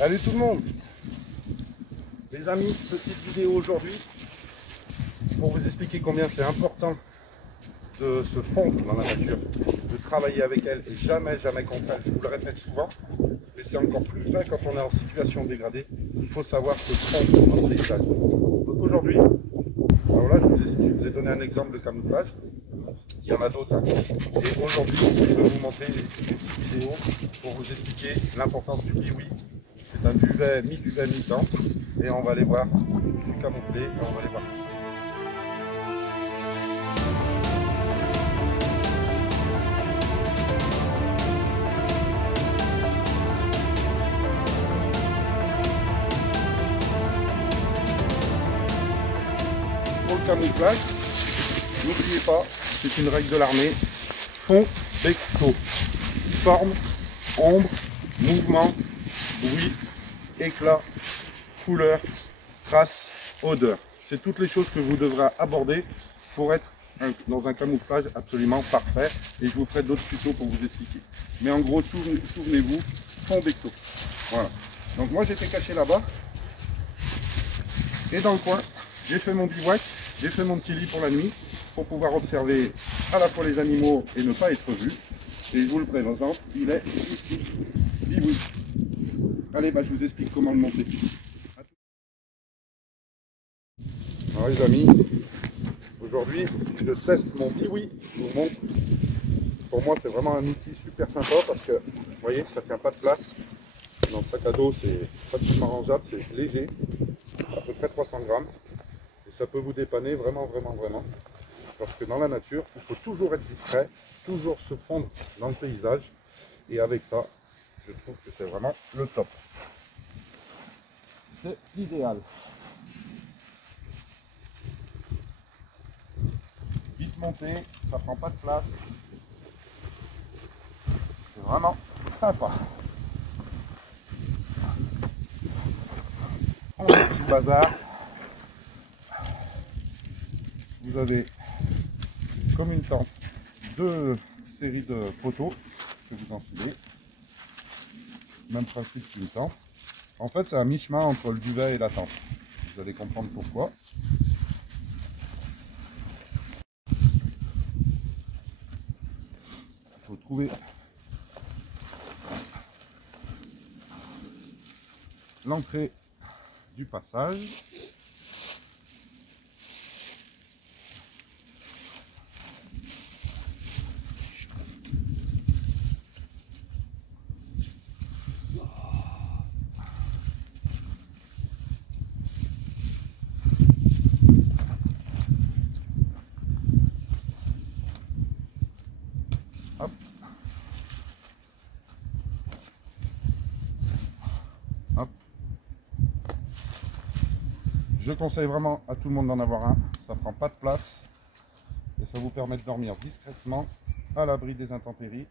Salut tout le monde, les amis, petite vidéo aujourd'hui pour vous expliquer combien c'est important de se fondre dans la nature, de travailler avec elle et jamais contre elle. Je vous le répète souvent, mais c'est encore plus vrai quand on est en situation dégradée. Il faut savoir se fondre dans le paysage. Donc aujourd'hui, alors là je vous ai donné un exemple de camouflage, il y en a d'autres. Et aujourd'hui, je vais vous montrer une petite vidéo pour vous expliquer l'importance du biwi. C'est un duvet, mi-duvet, mi-tente. Et on va aller voir, c'est camouflé, et on va aller voir tout ça. Pour le camouflage, n'oubliez pas, c'est une règle de l'armée, fond, becto, forme, ombre, mouvement, bruit, éclat, couleur, trace, odeur. C'est toutes les choses que vous devrez aborder pour être dans un camouflage absolument parfait. Et je vous ferai d'autres tutos pour vous expliquer. Mais en gros, souvenez-vous, fond becto. Voilà. Donc moi j'étais caché là-bas. Et dans le coin, j'ai fait mon bivouac, j'ai fait mon petit lit pour la nuit, pour pouvoir observer à la fois les animaux et ne pas être vu. Et je vous le présente, il est ici. Biwi. Allez, je vous explique comment le monter. Alors les amis, aujourd'hui, je teste mon biwi. Je vous montre. Pour moi, c'est vraiment un outil super sympa parce que, vous voyez, ça ne tient pas de place. Dans le sac à dos, c'est facilement rangeable, c'est léger, à peu près 300 grammes. Et ça peut vous dépanner vraiment. Parce que dans la nature, il faut toujours être discret, toujours se fondre dans le paysage. Et avec ça, je trouve que c'est vraiment le top. C'est l'idéal. Vite monté, ça prend pas de place. C'est vraiment sympa. On est sous bazar. Vous avez comme une tente, deux séries de poteaux que vous enfilez. Même principe qu'une tente. En fait, c'est à mi-chemin entre le duvet et la tente. Vous allez comprendre pourquoi. Il faut trouver l'entrée du passage. Hop. Hop. Je conseille vraiment à tout le monde d'en avoir un. Ça prend pas de place et ça vous permet de dormir discrètement à l'abri des intempéries.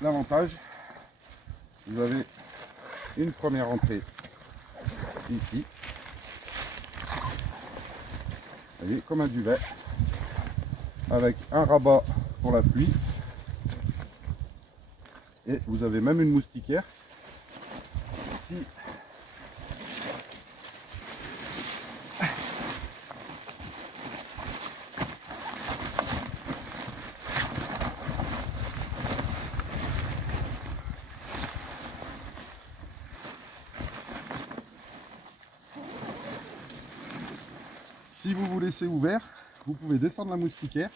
L'avantage, vous avez une première entrée ici. Vous voyez, comme un duvet, avec un rabat pour la pluie. Et vous avez même une moustiquaire. Ici. Si vous vous laissez ouvert, vous pouvez descendre la moustiquaire.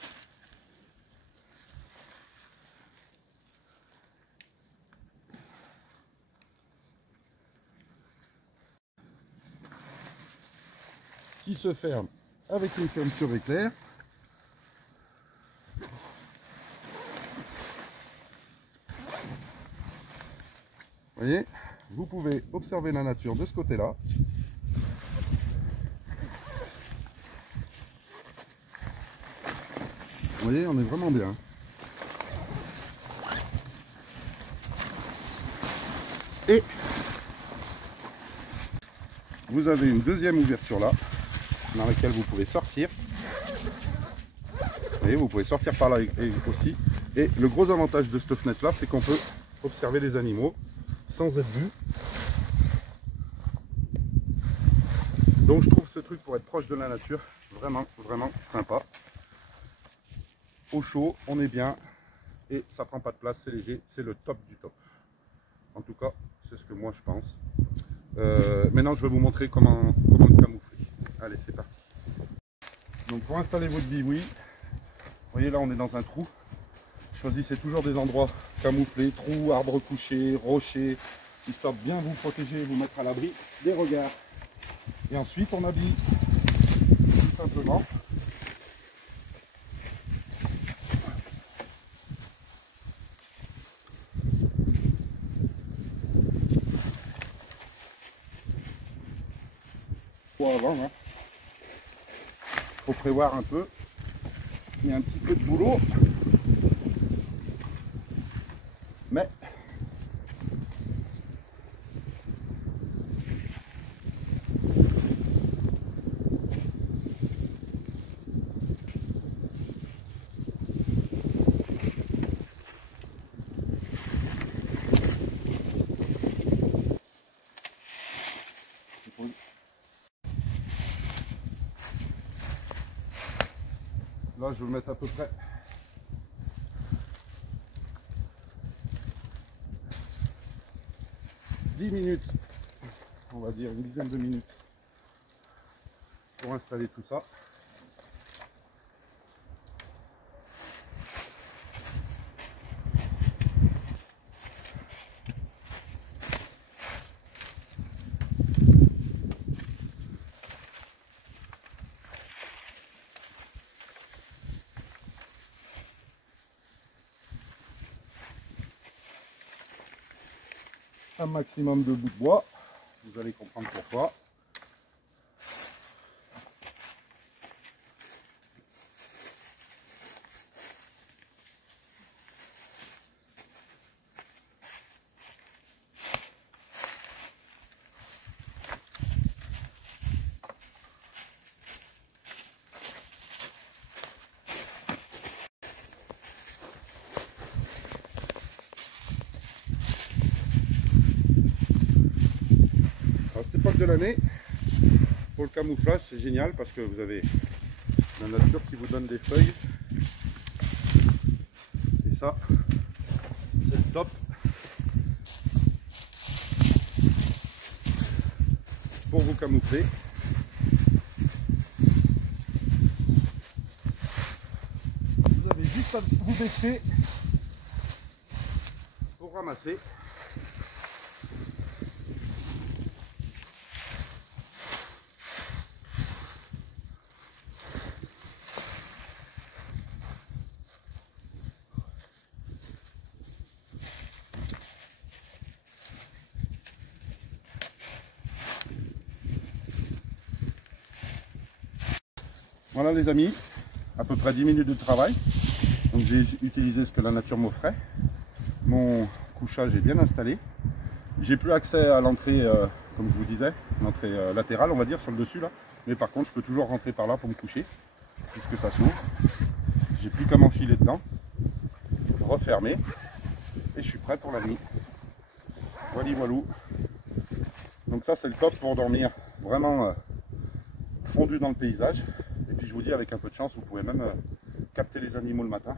Qui se ferme avec une fermeture éclair. Vous voyez, vous pouvez observer la nature de ce côté-là. Vous voyez, on est vraiment bien. Et vous avez une deuxième ouverture là, dans laquelle vous pouvez sortir. Vous voyez, vous pouvez sortir par là aussi. Et le gros avantage de cette fenêtre là, c'est qu'on peut observer les animaux sans être vu. Donc je trouve ce truc, pour être proche de la nature, vraiment sympa. Au chaud, on est bien et ça prend pas de place, c'est léger, c'est le top du top. En tout cas, c'est ce que moi je pense. Maintenant, je vais vous montrer comment le camoufler. Allez, c'est parti. Donc pour installer votre bivouic, vous voyez là, on est dans un trou. Choisissez toujours des endroits camouflés, trous, arbres couchés, rochers, histoire de bien vous protéger et vous mettre à l'abri des regards. Et ensuite, on habille tout simplement. Avant, hein. Faut prévoir un peu. Il y a un petit peu de boulot, mais là je vais mettre à peu près 10 minutes, on va dire une dizaine de minutes pour installer tout ça. Un maximum de bouts de bois, vous allez comprendre pourquoi. À cette époque de l'année, pour le camouflage, c'est génial parce que vous avez la nature qui vous donne des feuilles. Et ça, c'est le top. Pour vous camoufler. Vous avez juste à vous baisser pour ramasser. Voilà les amis, à peu près 10 minutes de travail. Donc j'ai utilisé ce que la nature m'offrait. Mon couchage est bien installé. J'ai plus accès à l'entrée, comme je vous disais, l'entrée latérale, on va dire, sur le dessus là. Mais par contre, je peux toujours rentrer par là pour me coucher, puisque ça s'ouvre. J'ai plus qu'à m'enfiler dedans, refermer, et je suis prêt pour la nuit. Voilà, voilou. Donc ça, c'est le top pour dormir vraiment fondu dans le paysage. Et puis je vous dis, avec un peu de chance, vous pouvez même capter les animaux le matin.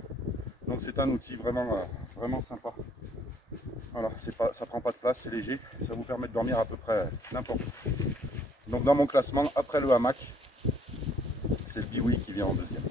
Donc c'est un outil vraiment, vraiment sympa. Voilà, ça prend pas de place, c'est léger, ça vous permet de dormir à peu près n'importe où. Donc dans mon classement, après le hamac, c'est le Biwi qui vient en deuxième.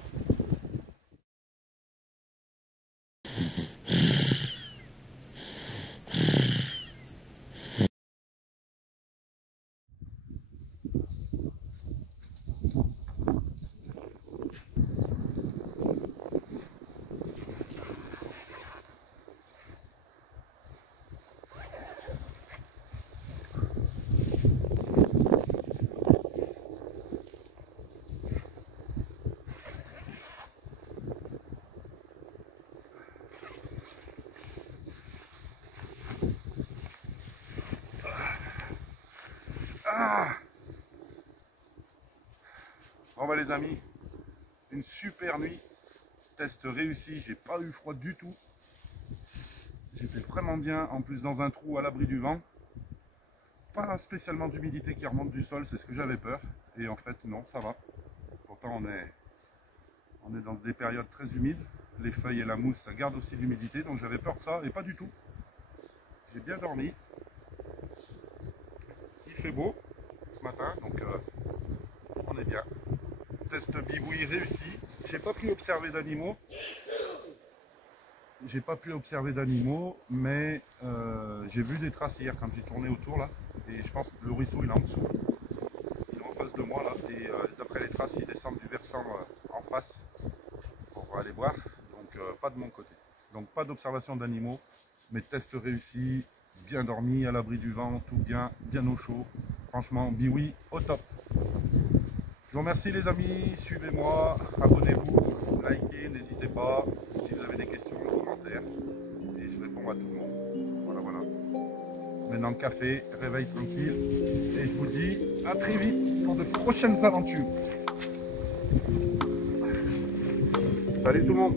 Bon bah les amis, une super nuit, test réussi, j'ai pas eu froid du tout. J'étais vraiment bien, en plus dans un trou à l'abri du vent. Pas spécialement d'humidité qui remonte du sol, c'est ce que j'avais peur. Et en fait non, ça va. Pourtant on est dans des périodes très humides. Les feuilles et la mousse, ça garde aussi l'humidité, donc j'avais peur de ça, et pas du tout. J'ai bien dormi. Il fait beau ce matin, donc on est bien. Test bivouille réussi. J'ai pas pu observer d'animaux. Mais j'ai vu des traces hier quand j'ai tourné autour là. Et je pense que le ruisseau il est en dessous. Il est en face de moi là. Et d'après les traces, ils descendent du versant en face pour aller voir. Donc pas de mon côté. Donc pas d'observation d'animaux. Mais test réussi, bien dormi, à l'abri du vent, tout bien, bien au chaud. Franchement, biwi au top. Je vous remercie les amis, suivez-moi, abonnez-vous, likez, n'hésitez pas, si vous avez des questions, commentaires, et je réponds à tout le monde. Voilà, voilà. Maintenant café, réveil tranquille, et je vous dis à très vite pour de prochaines aventures. Salut tout le monde.